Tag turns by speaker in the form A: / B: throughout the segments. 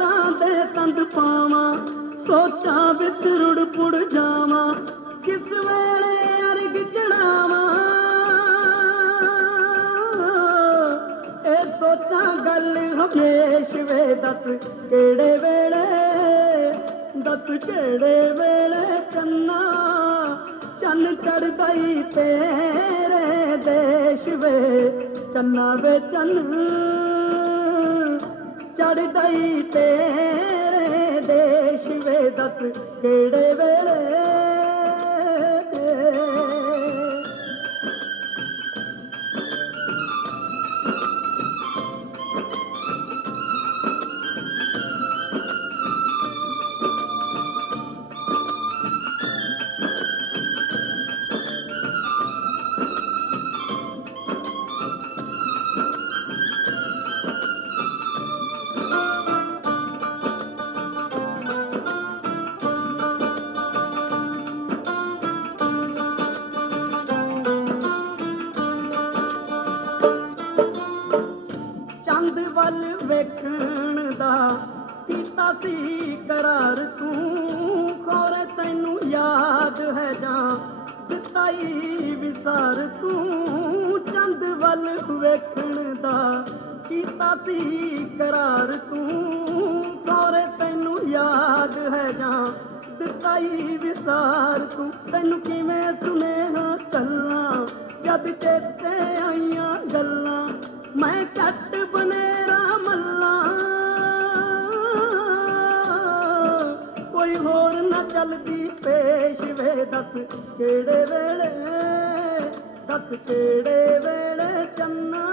A: ਯਾਦਾਂ ਦੇ ਤੰਦ ਪਾਵਾਂ, ਸੋਚਾਂ ਵਿੱਚ ਰੁੜ ਪੁੜ ਜਾਵਾਂ, ਕਿਸ ਵੇਲੇ ਅਰਗ ਚੜਾਵਾਂ। ਇਹ ਸੋਚਾਂ ਗੱਲ ਹਮੇਸ਼ ਵੇ ਦੱਸ ਕਿਹੜੇ ਵੇਲੇ, ਦੱਸ ਕਿਹੜੇ ਵੇਲੇ ਚੰਨਾ ਚੰਨ ਚੜਦਾ ਈ ਤੇਰੇ ਦੇਸ਼ ਵੇ ਚੰਨਾ ਵੇ ਚੰਨ। ਚੜਦਾ ਈ ਤੇਰੇ ਦੇਸ਼ ਵੇ ਦੱਸ ਕਿਹੜੇ ਵੇਲੇ ਵੇਖਣ ਦਾ ਕੀਤਾ ਸੀ ਕਰਾਰ ਤੂੰ। ਖੋਰੇ ਤੈਨੂੰ ਯਾਦ ਹੈ ਜਾਂ ਦਿੱਤਾ ਵਿਸਾਰ ਤੂੰ। ਚੰਦ ਵੱਲ ਵੇਖਣ ਦਾ ਕੀਤਾ ਸੀ ਕਰਾਰ ਤੂੰ। ਖੋਰੇ ਤੈਨੂੰ ਯਾਦ ਹੈ ਜਾਂ ਦਿੱਤਾ ਵਿਸਾਰ ਤੂੰ। ਤੈਨੂੰ ਕਿਵੇਂ ਸੁਨੇਹਾ ਕੱਲਾਂ, ਜਦ ਚੇਤੇ ਦੱਸ ਕਿਹੜੇ ਵੇਲੇ? ਦੱਸ ਕਿਹੜੇ ਵੇਲੇ ਚੰਨਾ?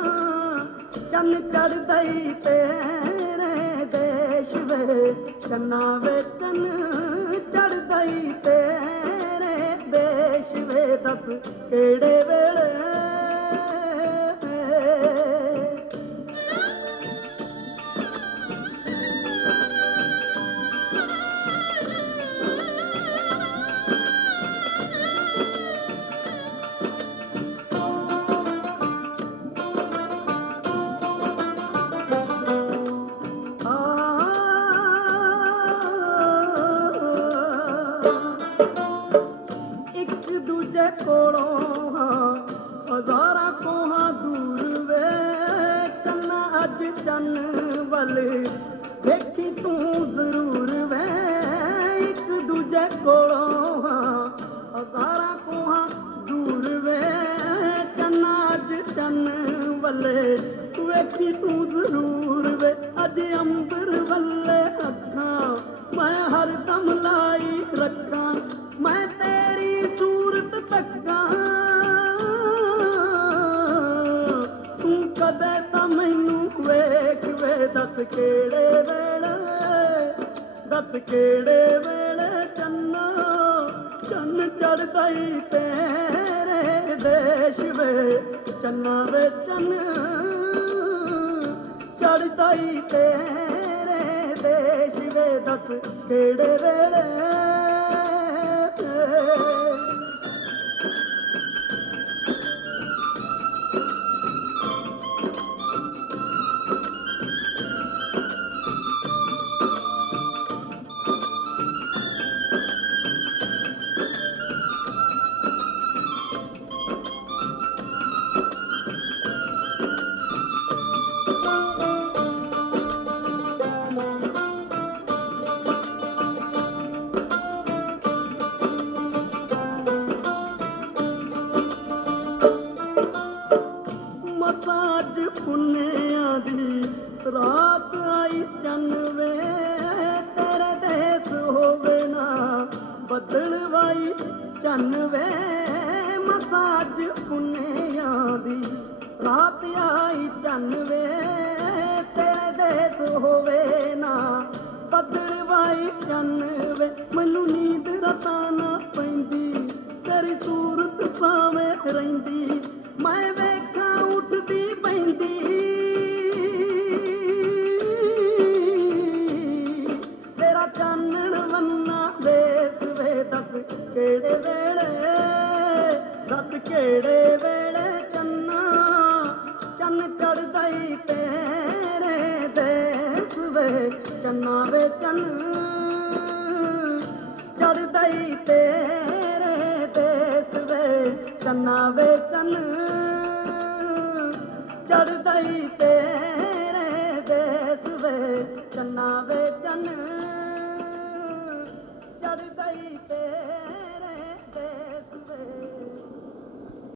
A: ਚੰਨ ਚੜਦਾ ਈ ਤੇਰੇ ਦੇਸ਼ ਵੇ। ਚੰਨਾ ਵੇ ਚੰਨ ਚੜਦਾ ਈ ਤੇਰੇ ਦੇਸ਼ ਵੇ। ਦੱਸ ਕਿਹੜੇ ਵੇਲੇ? ਕੋਲੋਂ ਹਾਂ, ਹਜ਼ਾਰਾਂ ਕੋਹਾਂ ਦੂਰ ਵੇ ਚੰਨਾ ਅੱਜ ਚੰਨ ਵੱਲ ਵੇਖੀ ਤੂੰ ਜ਼ਰੂਰ ਵੇ, ਇੱਕ ਦੂਜੇ ਕੋਲੋਂ ਹਾਂ, ਹਜ਼ਾਰਾਂ ਕੋਹਾਂ ਦੂਰ ਵੇ ਚੰਨਾ ਅੱਜ ਚੰਨ ਵੱਲ ਵੇਖੀ ਤੂੰ ਜ਼ਰੂਰ ਵੇ, ਅੱਜ ਅੰਬਰ ਵੱਲੇ ਅੱਖਾਂ, ਮੈਂ ਹਰ ਦਮ ਲਾਈ ਰੱਖਾਂ, ਮੈਂ ਤੇ ਦੱਸ ਕਿਹੜੇ ਵੇਲੇ, ਦੱਸ ਕਿਹੜੇ ਵੇਲੇ ਚੰਨਾ, ਚੰਨ ਚੜਦਾ ਈ ਤੇਰੇ ਦੇਸ਼ ਵੇ, ਚੰਨਾ ਵੇ ਚੰਨ ਚੜਦਾ ਈ ਤੇਰੇ ਦੇਸ਼ ਵੇ, ਦੱਸ ਕਿਹੜੇ ਵੇਲੇ ਬੱਦਲ ਵਾਈ ਚੰਨ ਵੇ ਮਸਾਜ ਪੁੰਨਿਆਂ ਦੀ। ਰਾਤ ਆਈ ਚੰਨ ਵੇ ਤੇਰੇ ਦੇਸ ਹੋਵੇ ਨਾ। ਬੱਦਲ ਵਾਈ ਚੰਨ ਵੇ ਮੈਨੂੰ ਨੀਂਦ ਰਤਾ ਨਾ ਪੈਂਦੀ। ਤੇਰੀ ਸੂਰਤ ਸਾਵੇਂ ਰਹਿੰਦੀ। ਕਿਹੜੇ ਵੇਲੇ ਚੰਨਾ? ਚੰਨ ਚੜਦਾ ਈ ਤੇਰੇ ਦੇਸ ਵੇ। ਚੰਨਾ ਵੇ ਚੰਨ ਚੜਦਾ ਈ ਤੇਰੇ ਦੇਸ ਵੇ। ਚੰਨਾ ਵੇ ਚੰਨ ਚੜਦਾ ਈ ਤੇਰੇ